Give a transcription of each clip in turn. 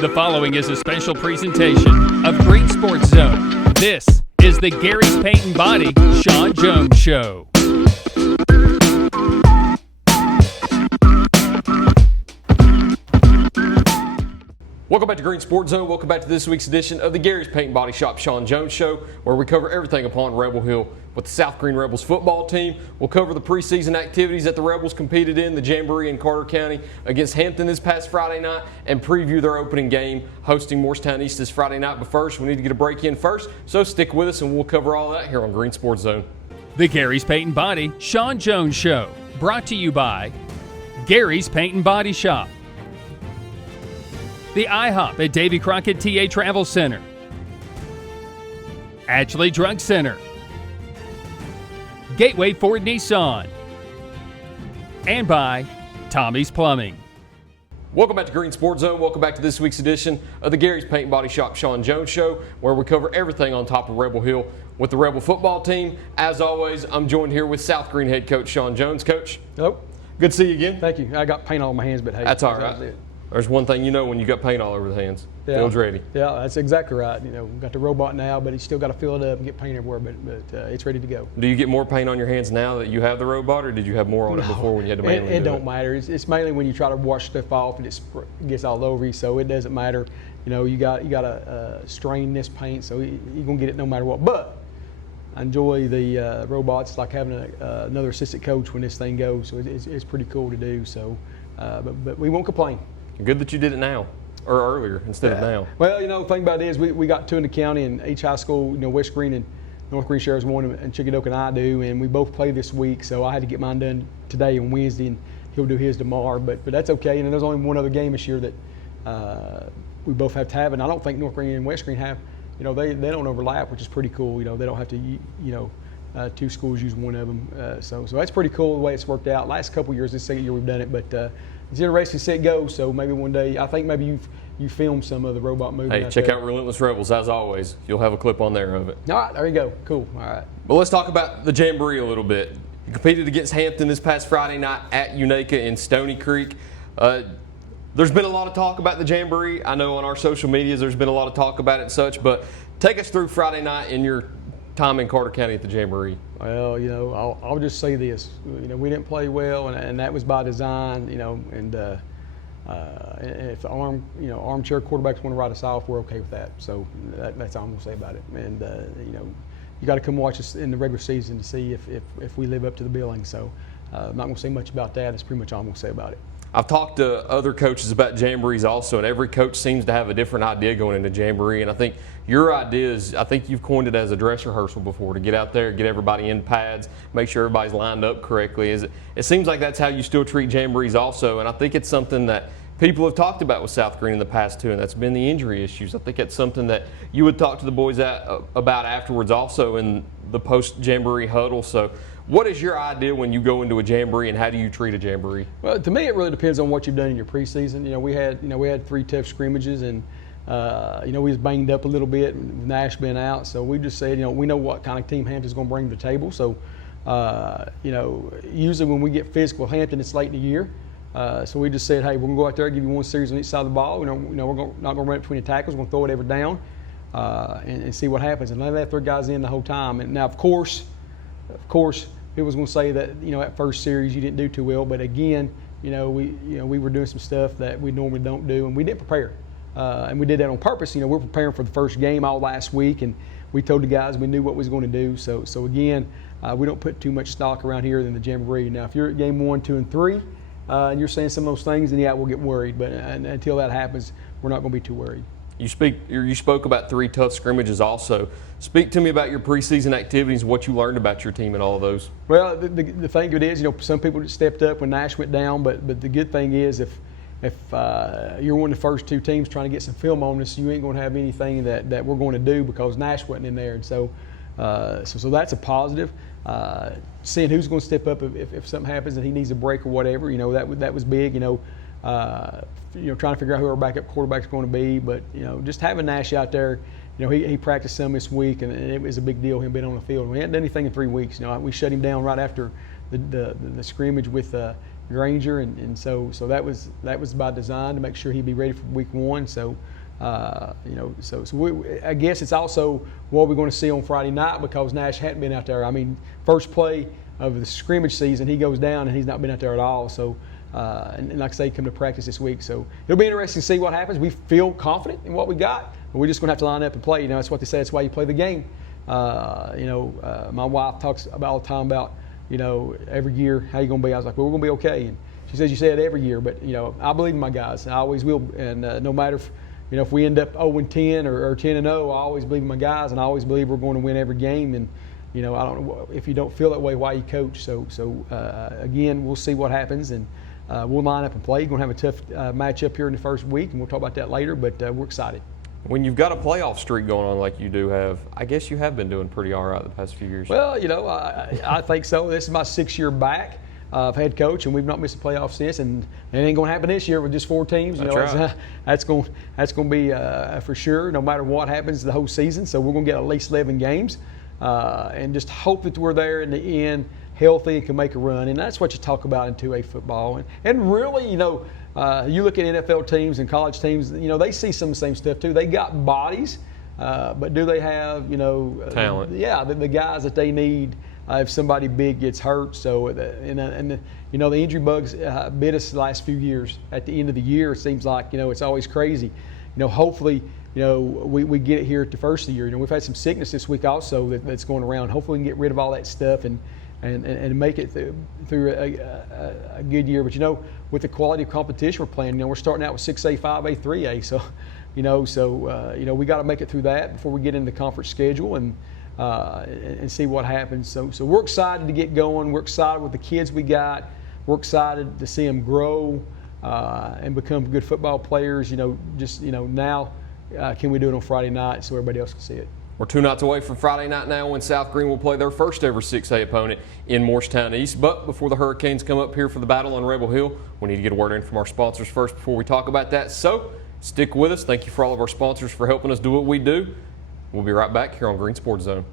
The following is a special presentation of Green Sports Zone. This is the Gary's Paint and Body Shawn Jones Show. Welcome back to Green Sports Zone. Welcome back to this week's edition of the Gary's Paint and Body Shop Shawn Jones Show, where we cover everything upon Rebel Hill with the South Green Rebels football team. We'll cover the preseason activities that the Rebels competed in, the Jamboree in Carter County against Hampton this past Friday night, and preview their opening game hosting Morristown East this Friday night. But first, we need to get a break in first, so stick with us and we'll cover all that here on Green Sports Zone. The Gary's Paint and Body Shawn Jones Show, brought to you by Gary's Paint and Body Shop, the IHOP at Davy Crockett TA Travel Center, Ashley Drug Center, Gateway Ford Nissan, and by Tommy's Plumbing. Welcome back to Green Sports Zone. Welcome back to this week's edition of the Gary's Paint and Body Shop Shawn Jones Show, where we cover everything on top of Rebel Hill with the Rebel football team. As always, I'm joined here with South Green head coach Shawn Jones. Coach. Hello. Good to see you again. Thank you. I got paint all on my hands, but hey. That's all right. There's one thing you know when you got paint all over the hands. Yeah. Feels ready. Yeah, that's exactly right. You know, we've got the robot now, but he's still got to fill it up and get paint everywhere, but it's ready to go. Do you get more paint on your hands now that you have the robot, or did you have more on it before when you had to manually do it? It don't matter. It's mainly when you try to wash stuff off and it gets all over you, so it doesn't matter. You know, you got to strain this paint, so you're going to get it no matter what. But I enjoy the robots. It's like having another assistant coach when this thing goes, so it's pretty cool to do. So, but we won't complain. Good that you did it now, or earlier instead of now. Well, you know, the thing about it is we got two in the county, and each high school, you know, West Green and North Green shares one, and Chickadoke and I do, and we both play this week, so I had to get mine done today on Wednesday, and he'll do his tomorrow, but that's okay. And there's only one other game this year that we both have to have, and I don't think North Green and West Green have. You know, they don't overlap, which is pretty cool. You know, they don't have to, you know, two schools use one of them, so that's pretty cool the way it's worked out. Last couple of years, this second year we've done it, but it's interesting to see it go. So maybe one day, I think maybe you filmed some of the robot movie. Hey, check out Relentless Rebels as always. You'll have a clip on there of it. All right, there you go. Cool. All right. Well, let's talk about the Jamboree a little bit. You competed against Hampton this past Friday night at Unaka in Stony Creek. There's been a lot of talk about the Jamboree. I know on our social medias there's been a lot of talk about it and such, but take us through Friday night in your time in Carter County at the Jamboree. Well, you know, I'll just say this. You know, we didn't play well, and that was by design. You know, and if armchair quarterbacks want to write us off, we're okay with that. So that's all I'm gonna say about it. And you know, you got to come watch us in the regular season to see if we live up to the billing. So I'm not gonna say much about that. That's pretty much all I'm gonna say about it. I've talked to other coaches about Jamborees also, and every coach seems to have a different idea going into Jamboree. And I think your idea is, I think you've coined it as a dress rehearsal before, to get out there, get everybody in pads, make sure everybody's lined up correctly. It seems like that's how you still treat Jamborees also, and I think it's something that people have talked about with South Green in the past too, and that's been the injury issues. I think that's something that you would talk to the boys about afterwards also in the post-Jamboree huddle. So what is your idea when you go into a Jamboree, and how do you treat a Jamboree? Well, to me, it really depends on what you've done in your preseason. You know, we had 3 tough scrimmages, and you know, we was banged up a little bit with Nash being out. So we just said, you know, we know what kind of team Hampton's going to bring to the table. So you know, usually when we get physical with Hampton, it's late in the year. So we just said, hey, we're going to go out there, give you one series on each side of the ball. You know we're not going to run it between the tackles. We're going to throw it ever down and see what happens. And let that 3 guys in the whole time. And now, of course, people was going to say that, you know, that first series you didn't do too well. But again, we were doing some stuff that we normally don't do, and we didn't prepare. And we did that on purpose. You know, we're preparing for the first game all last week, and we told the guys we knew what we was going to do. So again, we don't put too much stock around here in the Jamboree. Now, if you're at game 1, 2, and 3, and you're saying some of those things, then yeah, we'll get worried. But until that happens, we're not going to be too worried. You spoke about 3 tough scrimmages also. Speak to me about your preseason activities, what you learned about your team in all of those. Well, the thing of it is, you know, some people stepped up when Nash went down, but the good thing is if you're one of the first 2 teams trying to get some film on us, you ain't going to have anything that we're going to do because Nash wasn't in there. And so that's a positive. Seeing who's going to step up if something happens and he needs a break or whatever, you know, that was big. You know, trying to figure out who our backup quarterback's going to be, but you know, just having Nash out there, you know, he practiced some this week, and it was a big deal him being on the field. We hadn't done anything in 3 weeks. You know, we shut him down right after the scrimmage with Granger, and so that was by design to make sure he'd be ready for week 1. So. I guess it's also what we're going to see on Friday night because Nash hadn't been out there. I mean, first play of the scrimmage season, he goes down and he's not been out there at all. So, and like I say, come to practice this week. So it'll be interesting to see what happens. We feel confident in what we got, but we're just going to have to line up and play. That's what they say. That's why you play the game. My wife talks all the time about, every year, how you going to be? I was like, well, we're going to be okay. And she says, you say it every year, but, I believe in my guys. I always will. And no matter if we end up 0-10 or 10-0, I always believe in my guys, and I always believe we're going to win every game. And I don't know if you don't feel that way, why you coach. So again, we'll see what happens, and we'll line up and play. We're going to have a tough matchup here in the first week, and we'll talk about that later. But we're excited. When you've got a playoff streak going on like you do have, I guess you have been doing pretty all right the past few years. Well, I think so. This is my 6th year back. Head coach, and we've not missed a playoff since, and it ain't going to happen this year with just 4 teams. That's right. That's going to be for sure, no matter what happens the whole season. So we're going to get at least 11 games, and just hope that we're there in the end, healthy, and can make a run. And that's what you talk about in 2A football. And really, you look at NFL teams and college teams. They see some of the same stuff too. They got bodies, but do they have talent? Yeah, the guys that they need. If somebody big gets hurt. So, the injury bugs bit us the last few years. At the end of the year, it seems like, it's always crazy. Hopefully, we get it here at the first of the year. We've had some sickness this week also that's going around. Hopefully we can get rid of all that stuff and make it through a good year. But, with the quality of competition we're playing, we're starting out with 6A, 5A, 3A. So, we got to make it through that before we get into the conference schedule and see what happens. So we're excited to get going. We're excited with the kids we got. We're excited to see them grow and become good football players. Now can we do it on Friday night so everybody else can see it? We're 2 nights away from Friday night now when South Green will play their first ever 6A opponent in Morristown East. But before the Hurricanes come up here for the battle on Rebel Hill, we need to get a word in from our sponsors first before we talk about that. So stick with us. Thank you for all of our sponsors for helping us do what we do. We'll be right back here on Green Sports Zone.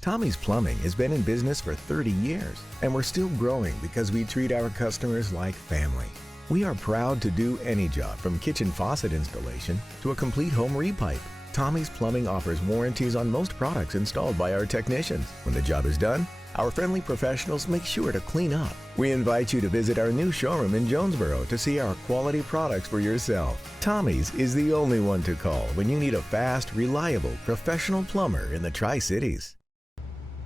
Tommy's Plumbing has been in business for 30 years, and we're still growing because we treat our customers like family. We are proud to do any job from kitchen faucet installation to a complete home repipe. Tommy's Plumbing offers warranties on most products installed by our technicians. When the job is done, our friendly professionals make sure to clean up. We invite you to visit our new showroom in Jonesboro to see our quality products for yourself. Tommy's is the only one to call when you need a fast, reliable, professional plumber in the Tri-Cities.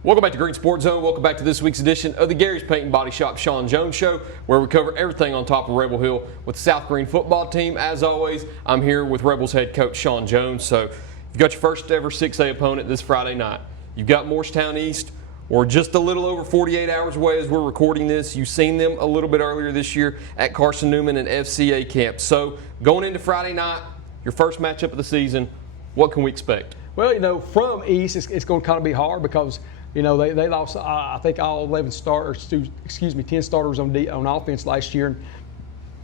Welcome back to Green Sports Zone. Welcome back to this week's edition of the Gary's Paint and Body Shop Shawn Jones Show, where we cover everything on top of Rebel Hill with the South Green football team. As always, I'm here with Rebels head coach Shawn Jones. So you've got your first ever 6A opponent this Friday night. You've got Morristown East. We're just a little over 48 hours away as we're recording this. You've seen them a little bit earlier this year at Carson Newman and FCA camp. So going into Friday night, your first matchup of the season, what can we expect? Well, from East, it's going to kind of be hard because they lost, I think, all 10 starters on offense last year. And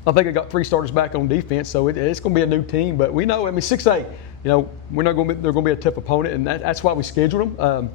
I think they got 3 starters back on defense, so it's going to be a new team. But we know, 6A, they're going to be a tough opponent, and that's why we scheduled them.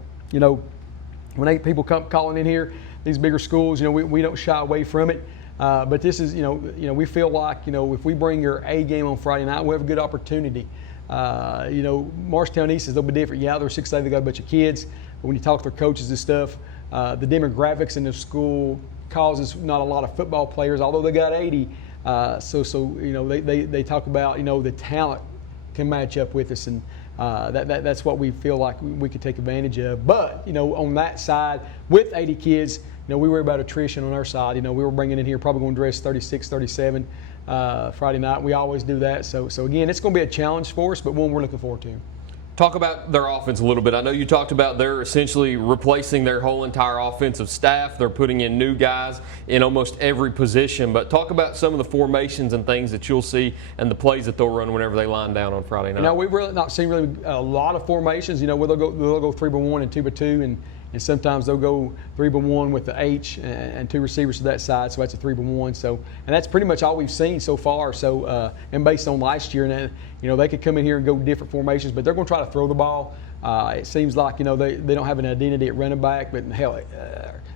When people come calling in here, these bigger schools, we don't shy away from it. But this is, we feel like, if we bring your A game on Friday night, we have a good opportunity. Morristown East is a little bit different. Yeah, they're 6A, they got a bunch of kids. But when you talk to their coaches and stuff, the demographics in the school causes not a lot of football players. Although they got 80, So you know, they talk about, you know, the talent can match up with us, and that's what we feel like we could take advantage of. But, you know, on that side, with 80 kids, you know, we worry about attrition on our side. You know, we were bringing in here probably going to dress 36, 37 Friday night. We always do that. So again, it's going to be a challenge for us, but one we're looking forward to. Talk about their offense a little bit. I know you talked about they're essentially replacing their whole entire offensive staff. They're putting in new guys in almost every position. But talk about some of the formations and things that you'll see and the plays that they'll run whenever they line down on Friday night. You know, we've really not seen really a lot of formations. You know, where they'll go 3-by-1 and 2-by-2, and sometimes they'll go 3-by-1 with the H and two receivers to that side, so that's a 3-by-1. So, and that's pretty much all we've seen so far. So, and based on last year, and you know, they could come in here and go different formations, but they're going to try to throw the ball. It seems like, you know, they don't have an identity at running back, but hell,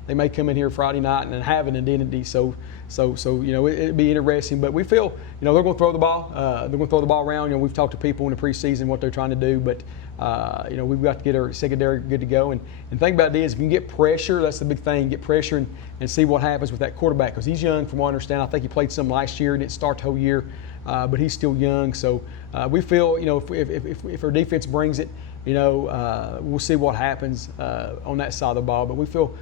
they may come in here Friday night and have an identity. So you know, it'd be interesting. But we feel, you know, they're going to throw the ball. They're going to throw the ball around. You know, we've talked to people in the preseason what they're trying to do, but you know, we've got to get our secondary good to go. And the thing about it is, if you can get pressure, that's the big thing. Get pressure and see what happens with that quarterback, because he's young, from what I understand. I think he played some last year, didn't start the whole year, but he's still young. So we feel, you know, if our defense brings it, you know, we'll see what happens on that side of the ball. But we feel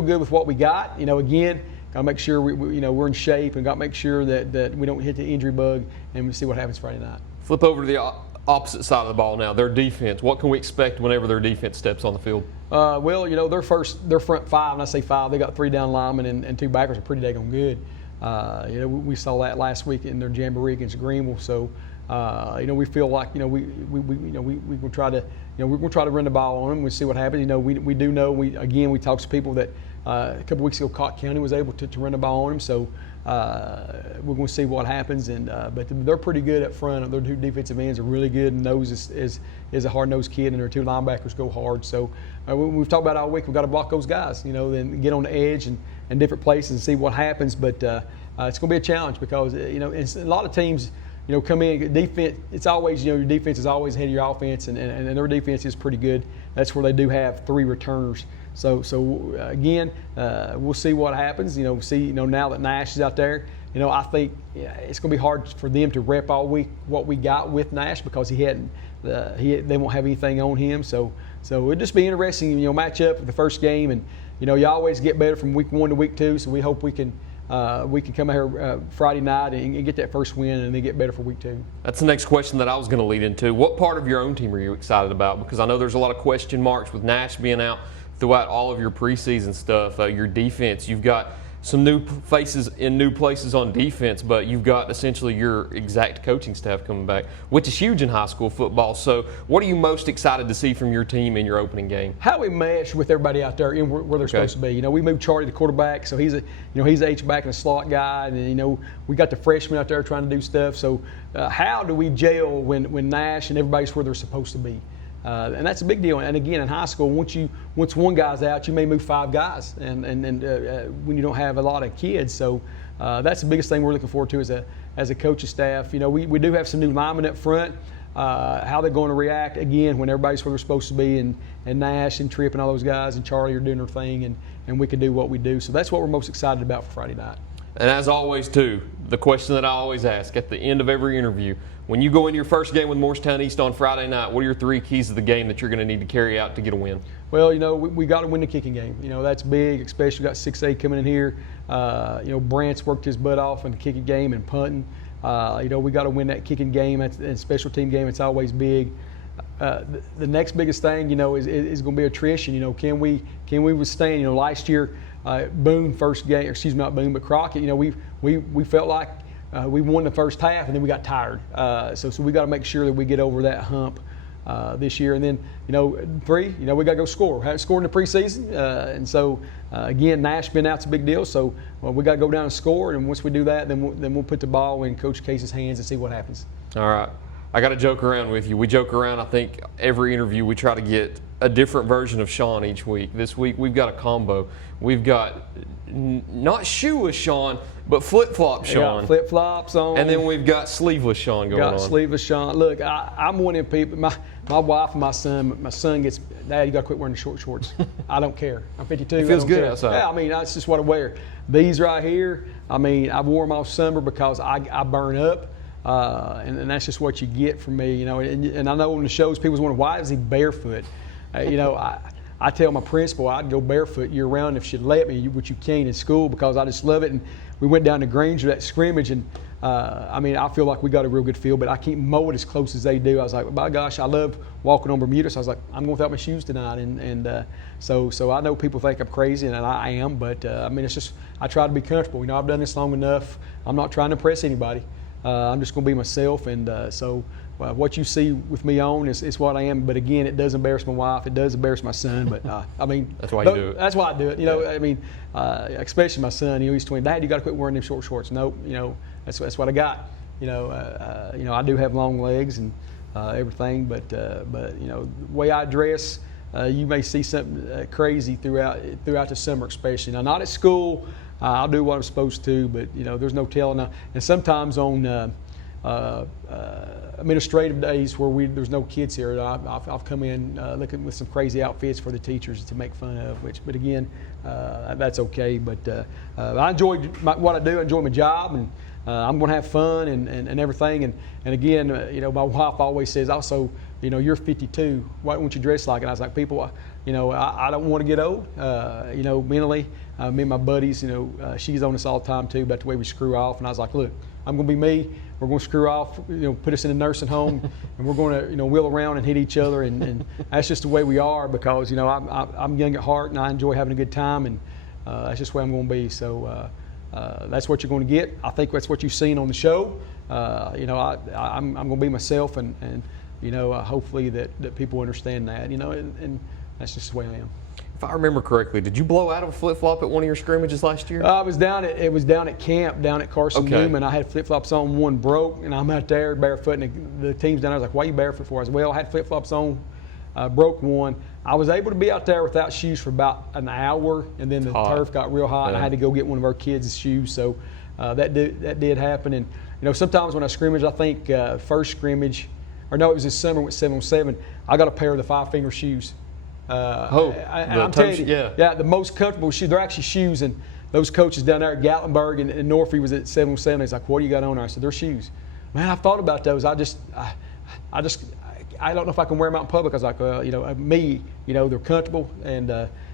good with what we got. You know, again, got to make sure you know, we're in shape, and got to make sure that we don't hit the injury bug, and we'll see what happens Friday night. Flip over to the opposite side of the ball now, their defense. What can we expect whenever their defense steps on the field? Well, you know, their front five, and I say five, they got 3 down linemen and 2 backers are pretty daggone good. You know, we saw that last week in their Jamboree against Greenville. So, you know, we feel like, you know, we will try to, you know, we're going to try to run the ball on them. We see what happens. You know, we do know, we talked to people that a couple weeks ago, Cott County was able to run the ball on them. So we're going to see what happens. And but they're pretty good up front. Their 2 defensive ends are really good, and Nose is a hard-nosed kid, and their 2 linebackers go hard. So we've talked about all week, we've got to block those guys, you know, then get on the edge and different places and see what happens. But it's going to be a challenge, because, you know, a lot of teams, you know, come in, defense, it's always, you know, your defense is always ahead of your offense, and their defense is pretty good. That's where they do have 3 returners. So again, we'll see what happens. You know, see, you know, now that Nash is out there, you know, I think it's going to be hard for them to rep all week what we got with Nash, because they won't have anything on him. So it'll just be interesting, you know, match up for the first game, and you know, you always get better from week 1 to week 2. So we hope we can come out here Friday night and get that first win, and then get better for week 2. That's the next question that I was going to lead into. What part of your own team are you excited about? Because I know there's a lot of question marks with Nash being out throughout all of your preseason stuff. Your defense, you've got some new faces in new places on defense, but you've got essentially your exact coaching staff coming back, which is huge in high school football. So what are you most excited to see from your team in your opening game? How we mesh with everybody out there and where they're supposed to be. You know, we moved Charlie the quarterback, so he's a H-back and a slot guy, and you know, we got the freshmen out there trying to do stuff. So how do we gel when Nash and everybody's where they're supposed to be? And that's a big deal. And again, in high school, once one guy's out, you may move 5 guys, and when you don't have a lot of kids. So that's the biggest thing we're looking forward to as a coaching staff. You know, we do have some new linemen up front. How they're going to react again when everybody's where they're supposed to be, and Nash and Tripp and all those guys and Charlie are doing their thing, and we can do what we do. So that's what we're most excited about for Friday night. And as always, too, the question that I always ask at the end of every interview: when you go into your first game with Morristown East on Friday night, what are your 3 keys of the game that you're going to need to carry out to get a win? Well, you know, we got to win the kicking game. You know, that's big, especially got 6A coming in here. You know, Brant's worked his butt off in the kicking game and punting. You know, we got to win that kicking game and special team game. It's always big. The next biggest thing, you know, is going to be attrition. You know, can we withstand? You know, last year, Boone first game, excuse me, not Boone, but Crockett. You know, we felt like we won the first half, and then we got tired. So we got to make sure that we get over that hump this year. And then, you know, 3, you know, we got to go score. Haven't scored in the preseason, and so again, Nash being out's a big deal. So we got to go down and score. And once we do that, then we'll put the ball in Coach Case's hands and see what happens. All right. I got to joke around with you. We joke around, I think, every interview we try to get a different version of Shawn each week. This week we've got a combo. We've got not shoeless Shawn, but flip-flop Shawn. Flip-flops on. And then we've got sleeveless Shawn going on. Sleeveless Shawn. Look, I'm one of them people. My wife and my son gets, Dad, you got to quit wearing the short shorts. I don't care. I'm 52. It feels good care. outside. Yeah, I mean, that's just what I wear. These right here, I mean, I wore them all summer because I burn up. And that's just what you get from me, you know. And I know on the shows, people wonder, why is he barefoot? You know, I tell my principal I'd go barefoot year round if she'd let me, which you can't in school, because I just love it. And we went down to Granger, that scrimmage, and I mean, I feel like we got a real good feel, but I can't mow it as close as they do. I was like, by gosh, I love walking on Bermuda, so I was like, I'm going without my shoes tonight. And so I know people think I'm crazy, and I am, but I mean, it's just, I try to be comfortable. You know, I've done this long enough. I'm not trying to impress anybody. I'm just going to be myself, and so what you see with me on is what I am. But again, it does embarrass my wife. It does embarrass my son. But I mean, that's why you do it. That's why I do it. You know, I mean, especially my son. He's 20. Dad, you got to quit wearing them short shorts. Nope. You know, that's what I got. You know, I do have long legs and everything, but you know, the way I dress, you may see something crazy throughout the summer, especially. Now, not at school. I'll do what I'm supposed to, but you know, there's no telling. And sometimes on administrative days where there's no kids here, I've come in looking with some crazy outfits for the teachers to make fun of. But again, that's okay. But I enjoy what I do. I enjoy my job, and I'm going to have fun and everything. And again, you know, my wife always says also, you know, you're 52. Why don't you dress like it? And I was like, people, you know, I don't want to get old. You know, mentally. Me and my buddies, you know, she's on us all the time too about the way we screw off. And I was like, look, I'm going to be me. We're going to screw off, you know, put us in a nursing home, and we're going to, you know, wheel around and hit each other. And that's just the way we are, because, you know, I'm young at heart and I enjoy having a good time, and that's just the way I'm going to be. So that's what you're going to get. I think that's what you've seen on the show. You know, I'm going to be myself, and you know, hopefully that people understand that, you know, and that's just the way I am. If I remember correctly, did you blow out of a flip-flop at one of your scrimmages last year? It was down at camp, down at Carson Newman. I had flip-flops on, one broke, and I'm out there barefoot, and the team's down there. I was like, why are you barefoot for? I said, well, I had flip-flops on, broke one. I was able to be out there without shoes for about an hour, and then the turf got real hot, and I had to go get one of our kids' shoes. So that did happen. And, you know, sometimes when I scrimmage, I think first scrimmage, or no, it was this summer with 7-on-7, I got a pair of the 5-finger shoes. I'm telling you, yeah, the most comfortable shoes. They're actually shoes, and those coaches down there at Gatlinburg and Norfolk was at 7-on-7. He's like, "What do you got on there?" I said, "They're shoes." Man, I've thought about those. I don't know if I can wear them out in public. I was like, well, you know, me, you know, they're comfortable, and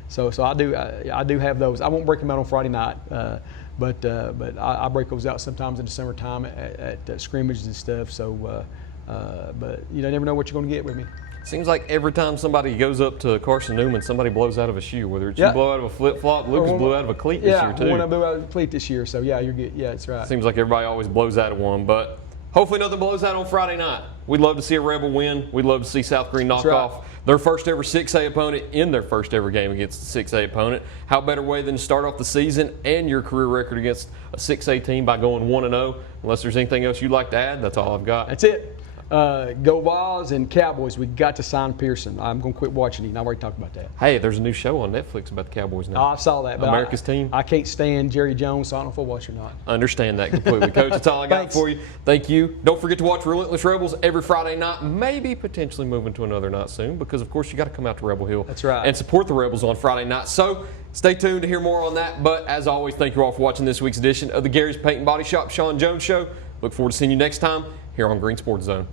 so I do have those. I won't break them out on Friday night, but I break those out sometimes in the summertime at scrimmages and stuff. So, but you never know what you're going to get with me. Seems like every time somebody goes up to Carson Newman, somebody blows out of a shoe. Whether it's you blow out of a flip-flop, Lucas blew out of a cleat this year too. Yeah, I blew out of a cleat this year, so yeah, you're good. Yeah, that's right. Seems like everybody always blows out of one, but hopefully nothing blows out on Friday night. We'd love to see a Rebel win. We'd love to see South Green knock off their first ever 6A opponent in their first ever game against the 6A opponent. How better way than to start off the season and your career record against a 6A team by going 1-0. Unless there's anything else you'd like to add, that's all I've got. That's it. Go Vols and Cowboys. We got to sign Pearson. I'm going to quit watching him. I've already talked about that. Hey, there's a new show on Netflix about the Cowboys now. Oh, I saw that. But America's Team. I can't stand Jerry Jones, so I don't know if I'll watch or not. Understand that completely, Coach. That's all I got for you. Thank you. Don't forget to watch Relentless Rebels every Friday night. Maybe potentially moving to another night soon, because of course you got to come out to Rebel Hill. That's right. And support the Rebels on Friday night. So stay tuned to hear more on that. But as always, thank you all for watching this week's edition of the Gary's Paint and Body Shop Shawn Jones Show. Look forward to seeing you next time here on Green Sports Zone.